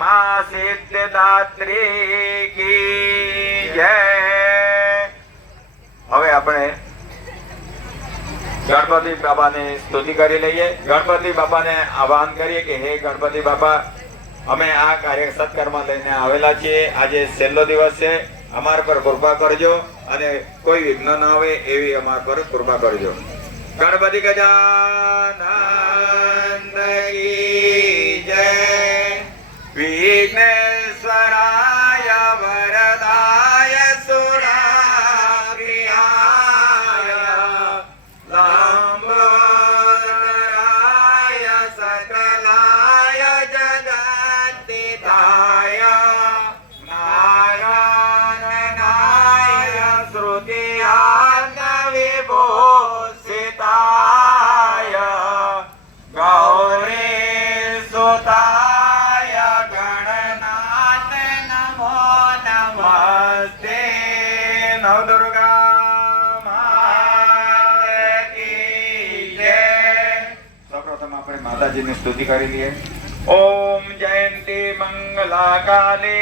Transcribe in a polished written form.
मां सिद्धदात्री की जय। હવે આપણે ગણપતિ બાપાની સ્તુતિ કરી લઈએ। ગણપતિ બાપાને આહવાન કરીએ કે હે ગણપતિ બાપા, અમે આ કાર્ય સત્કર્મ લઈને આવેલા છીએ। આજે છેલ્લો દિવસ છે, અમારા પર કૃપા કરજો અને કોઈ વિઘ્ન ન આવે એવી અમારા પર કૃપા કરજો। ગણપતિ ગજાનંદ કી જય। વિઘ્નેશ્વરાય વરદાય સુરાપ્રિયાય લંબોદરાય સકલાય જગત્પિતાય નારાયણાય શ્રુતિયાન્ત વિભૂષિતાય ગૌરી સુતાય ગણનાથ નમો નમસ્તે। નવદુર્ગા માતા કી જય। સૌપ્રથમ આપણે માતાજીની સ્તુતિ કરી લઈએ। ઓમ જયંતી મંગલા કાલી